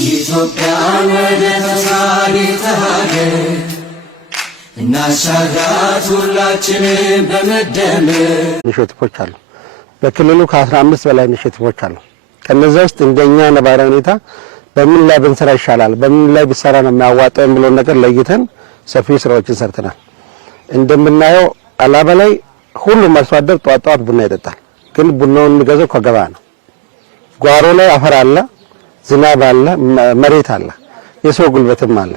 ኢትዮጵያን ወደ ተስፋ ሀገር እናሻግራት ሁላችንም በመደመር ኢኒሼቲቮች አሉ። በክልሉ ከ15 በላይ ኢኒሼቲቮች አሉ። ከነዛ ውስጥ እንደኛ ነባራዊ ሁኔታ በምን ላይ ብንሰራ ይሻላል፣ በምን ላይ ቢሰራ ነው የሚያዋጣው የሚለው ነገር ለይተን ሰፊ ስራዎችን ሰርተናል። እንደምናየው አላባ ላይ ሁሉም አርሶ አደር ጧት ቡና ይጠጣል። ግን ቡናውን የሚገዛው ከገበያ ነው። ጓሮ ላይ አፈር አለ፣ ዝናብ አለ፣ መሬት አለ፣ የሰው ጉልበትም አለ።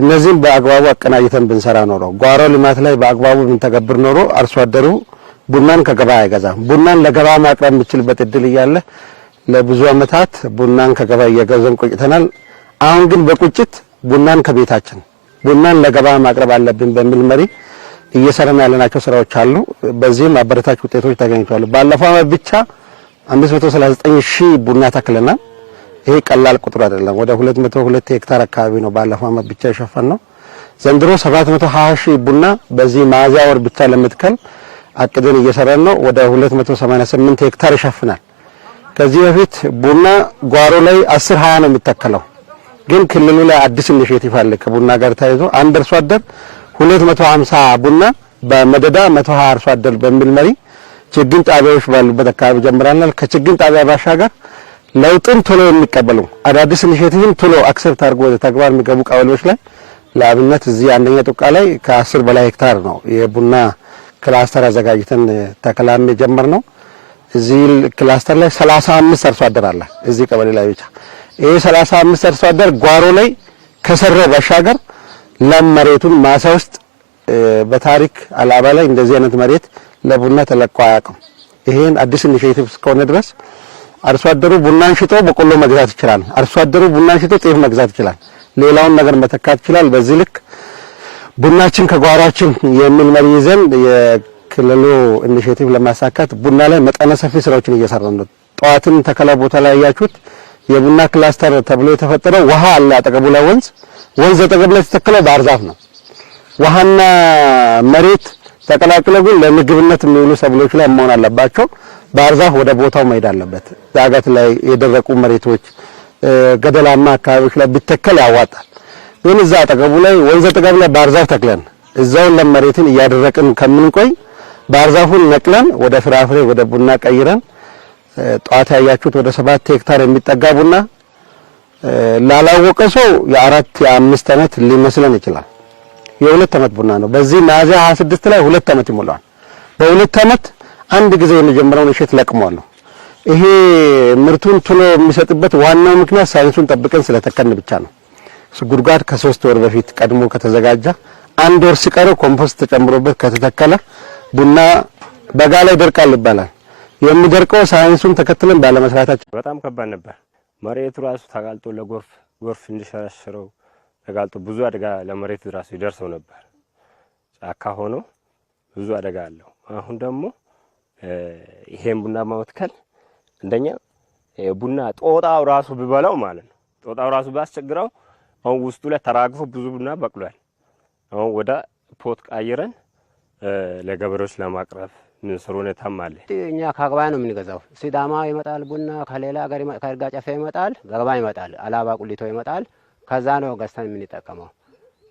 እነዚህም በአግባቡ አቀናጅተን ብንሰራ ኖሮ ጓሮ ልማት ላይ በአግባቡ ብንተገብር ኖሮ አርሶ አደሩ ቡናን ከገበያ አይገዛም። ቡናን ለገበያ ማቅረብ የሚችልበት እድል እያለ ለብዙ አመታት ቡናን ከገበያ እየገዛን ቆይተናል። አሁን ግን በቁጭት ቡናን ከቤታችን ቡናን ለገበያ ማቅረብ አለብን በሚል መሪ እየሰራን ያለናቸው ስራዎች አሉ። በዚህም አበረታች ውጤቶች ተገኝተዋል። ባለፈው አመት ብቻ 539,000 ቡና ተክለናል። ይሄ ቀላል ቁጥር አይደለም። ወደ 202 ሄክታር አካባቢ ነው ባለፈው አመት ብቻ የሸፈነው። ዘንድሮ 720,000 ቡና በዚህ ሚያዝያ ወር ብቻ ለመትከል አቅደን እየሰራን ነው። ወደ 288 ሄክታር ይሸፍናል። ከዚህ በፊት ቡና ጓሮ ላይ 10-20 ነው የሚተከለው። ግን ክልሉ ላይ አዲስ ኢኒሼቲቭ አለ ከቡና ጋር ተያይዞ አንድ አርሶ አደር 250 ቡና በመደዳ 120 አርሶ አደር በሚል መሪ ችግኝ ጣቢያዎች ባሉበት አካባቢ ጀምራናል። ከችግኝ ጣቢያ ባሻገር ለውጥን ቶሎ የሚቀበሉ አዳዲስ ኢኒሼቲቭን ቶሎ አክሰፕት አድርጎ ወደ ተግባር የሚገቡ ቀበሌዎች ላይ ለአብነት እዚህ አንደኛ ጡቃ ላይ ከ10 በላይ ሄክታር ነው የቡና ክላስተር አዘጋጅተን ተከላም የጀመርነው። እዚህ ክላስተር ላይ 35 አርሶ አደር አለ እዚህ ቀበሌ ላይ ብቻ። ይሄ 35 አርሶ አደር ጓሮ ላይ ከሰራው ባሻገር ለም መሬቱን ማሳ ውስጥ በታሪክ አላባ ላይ እንደዚህ አይነት መሬት ለቡና ተለቆ አያውቅም። ይሄን አዲስ ኢኒሼቲቭ እስከሆነ ድረስ አርሶ አደሩ ቡናን ሽጦ በቆሎ መግዛት ይችላል። አርሶ አደሩ ቡናን ሽጦ ጤፍ መግዛት ይችላል። ሌላውን ነገር መተካት ይችላል። በዚህ ልክ ቡናችን ከጓሯችን የሚል መሪ ይዘን የክልሉ ኢኒሼቲቭ ለማሳካት ቡና ላይ መጠነ ሰፊ ስራዎችን እየሰራን ነው። ጧትን ተከላ ቦታ ላይ ያያችሁት የቡና ክላስተር ተብሎ የተፈጠረው ውሃ አለ አጠገቡ ላይ ወንዝ አጠገብ ላይ የተተከለው ባህር ዛፍ ነው። ውሃና መሬት ተቀላቅለው ግን ለምግብነት የሚውሉ ሰብሎች ላይ መሆን አለባቸው። ባህር ዛፍ ወደ ቦታው መሄድ አለበት። ዳገት ላይ የደረቁ መሬቶች ገደላማ አካባቢዎች ላይ ቢተከል ያዋጣል። ግን እዛ አጠገቡ ላይ ወንዝ አጠገብ ላይ ባህር ዛፍ ተክለን እዛው ለመሬትን እያደረቅን ከምንቆይ ባህር ዛፉን ነቅለን ወደ ፍራፍሬ ወደ ቡና ቀይረን ጧት ያያችሁት ወደ 7 ሄክታር የሚጠጋ ቡና ላላወቀ ሰው የ4-5 አመት ሊመስለን ይችላል። የ2 አመት ቡና ነው። በዚህ ሚያዝያ 26 ላይ 2 አመት ይሞላል። በ2 አመት አንድ ጊዜ የመጀመሪያውን እሸት ለቅሟል። ይሄ ምርቱን ቶሎ የሚሰጥበት ዋናው ምክንያት ሳይንሱን ጠብቀን ስለተከን ብቻ ነው። ጉድጓድ ከ3 ወር በፊት ቀድሞ ከተዘጋጀ 1 ወር ሲቀረው ኮምፖስት ተጨምሮበት ከተተከለ ቡና በጋ ላይ ደርቃል ይባላል። የሚደርቀው ሳይንሱን ተከትለን ባለመስራታችን በጣም ከባድ ነበር። መሬቱ ራሱ ተጋልጦ ለጎርፍ እንዲሸረሽረው ተጋልጦ ብዙ አደጋ ለመሬቱ ራሱ ይደርሰው ነበር። ጫካ ሆኖ ብዙ አደጋ አለው። አሁን ደግሞ ይሄን ቡና ማውትከል እንደኛ ቡና ጦጣው ራሱ ቢበላው ማለት ነው። ጦጣው ራሱ ባስቸግረው አሁን ውስጡ ላይ ተራግፎ ብዙ ቡና በቅሏል። አሁን ወደ ፖት ቀይረን ለገበሬዎች ለማቅረብ ምን ሰሩ ነታም አለ። እኛ ከገበያ ነው የምንገዛው። ሲዳማ ይመጣል ቡና ከሌላ ሀገር ከእርጋ ጨፌ ይመጣል፣ ገበያ ይመጣል፣ አላባ ቁሊቶ ይመጣል። ከዛ ነው ገዝተን የምንጠቀመው።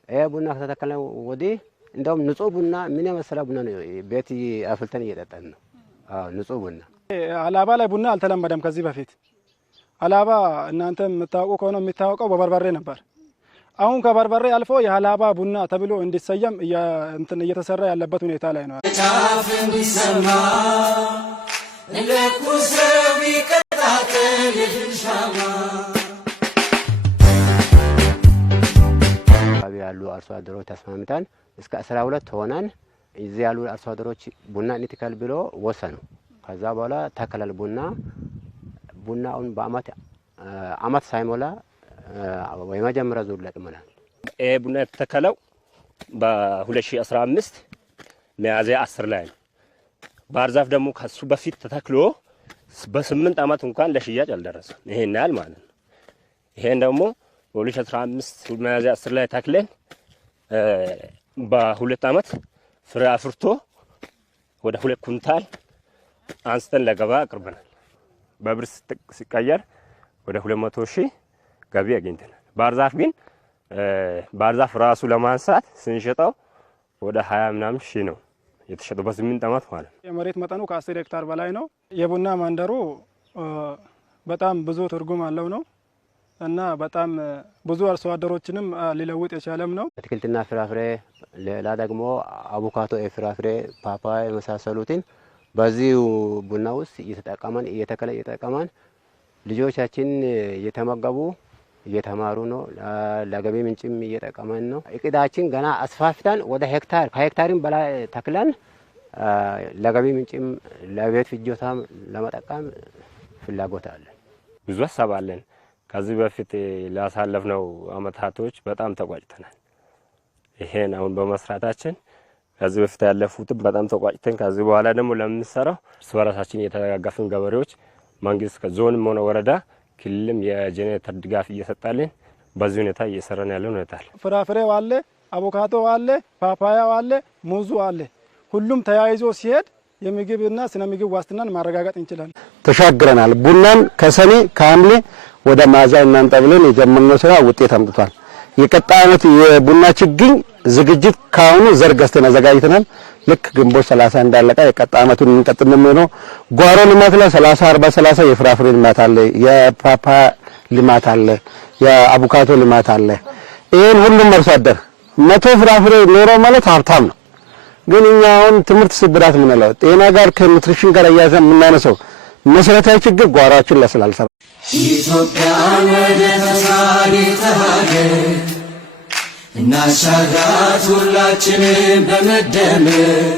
ይሄ ቡና ከተተከለ ወዲህ እንደውም ንጹህ ቡና ምን የመሰለ ቡና ነው ቤት አፍልተን እየጠጣን ነው። ንጹህ ቡና አላባ ላይ ቡና አልተለመደም ከዚህ በፊት። አላባ እናንተ የምታውቁ ከሆነ የሚታወቀው በበርበሬ ነበር። አሁን ከበርበሬ አልፎ የአላባ ቡና ተብሎ እንዲሰየም እየተሰራ ያለበት ሁኔታ ላይ ነው። ጫፍ እንዲሰማ ለኩሰብ ይቀጣጠል ይሻማ ያሉ አርሶ አደሮች ተስማምተን እስከ 12 ሆነን እዚህ ያሉ አርሶ አደሮች ቡና እንዲተከል ብሎ ወሰኑ። ከዛ በኋላ ተከለል ቡናውን በአመት ሳይሞላ ወይ መጀመሪያ ዙር ለቅመናል። ቡና የተተከለው በ2015 ሚያዝያ 10 ላይ ነው። ባህር ዛፍ ደግሞ ከሱ በፊት ተተክሎ በ8 አመት እንኳን ለሽያጭ አልደረሰም። ይሄን ያህል ማለት ነው። ይሄን ደግሞ በ2015 ሚያዝያ 10 ላይ ተክለን በ2 አመት ፍሬ አፍርቶ ወደ 2 ኩንታል አንስተን ለገበያ አቅርበናል። በብር ሲቀየር ወደ 200,000 ገቢ አግኝተናል። ባህር ዛፍ ግን ባህር ዛፍ ራሱ ለማንሳት ስንሸጠው ወደ 20 ምናምን ሺህ ነው የተሸጠው በ8 ዓመት ማለት ነው። የመሬት መጠኑ ከ10 ሄክታር በላይ ነው። የቡና መንደሩ በጣም ብዙ ትርጉም አለው ነው እና በጣም ብዙ አርሶ አደሮችንም ሊለውጥ የቻለም ነው። አትክልትና ፍራፍሬ፣ ሌላ ደግሞ አቮካዶ፣ ፍራፍሬ፣ ፓፓያ የመሳሰሉትን በዚህ ቡና ውስጥ እየተጠቀመን ልጆቻችን እየተመገቡ እየተማሩ ነው። ለገቢ ምንጭም እየጠቀመን ነው። እቅዳችን ገና አስፋፍተን ወደ ሄክታር ከሄክታርም በላይ ተክለን ለገቢ ምንጭም ለቤት ፍጆታም ለመጠቀም ፍላጎት አለን። ብዙ ሀሳብ አለን። ከዚህ በፊት ላሳለፍነው አመታቶች በጣም ተቋጭተናል። ይሄን አሁን በመስራታችን ከዚህ በፊት ያለፉትም በጣም ተቋጭተን ከዚህ በኋላ ደግሞ ለምንሰራው እርስ በራሳችን እየተጋገፍን ገበሬዎች መንግስት ከዞንም ሆነ ወረዳ ክልልም የጄኔሬተር ድጋፍ እየሰጣልን በዚህ ሁኔታ እየሰራን ያለው ሁኔታ አለ። ፍራፍሬው አለ፣ አቮካዶ አለ፣ ፓፓያው አለ፣ ሙዙ አለ። ሁሉም ተያይዞ ሲሄድ የምግብና ስነ ምግብ ዋስትናን ማረጋገጥ እንችላለን። ተሻግረናል። ቡናን ከሰኔ ከሐምሌ ወደ ሚያዝያ እናንተ ብለን የጀመርነው ስራ ውጤት አምጥቷል። የቀጣይ ዓመት የቡና ችግኝ ዝግጅት ካሁኑ ዘር ገዝተን አዘጋጅተናል። ልክ ግንቦት 30 እንዳለቀ የቀጣይ ዓመቱን እንቀጥል ነው። ጓሮ ልማት ላይ 30 40 30 የፍራፍሬ ልማት አለ፣ የፓፓያ ልማት አለ፣ የአቮካዶ ልማት አለ። ይሄን ሁሉም አርሶ አደር 100 ፍራፍሬ ኖሮ ማለት ሀብታም ነው። ግን እኛ አሁን ትምህርት ስብራት ምንለው ጤና ጋር ከኑትሪሽን ጋር እያዘን የምናነሳው መሰረታዊ ችግር ጓሯችን ላይ ስላልሰራ ኢትዮጵያን ወደ ተሳሪተ ሀገር እናሻግራት ሁላችንም በመደመር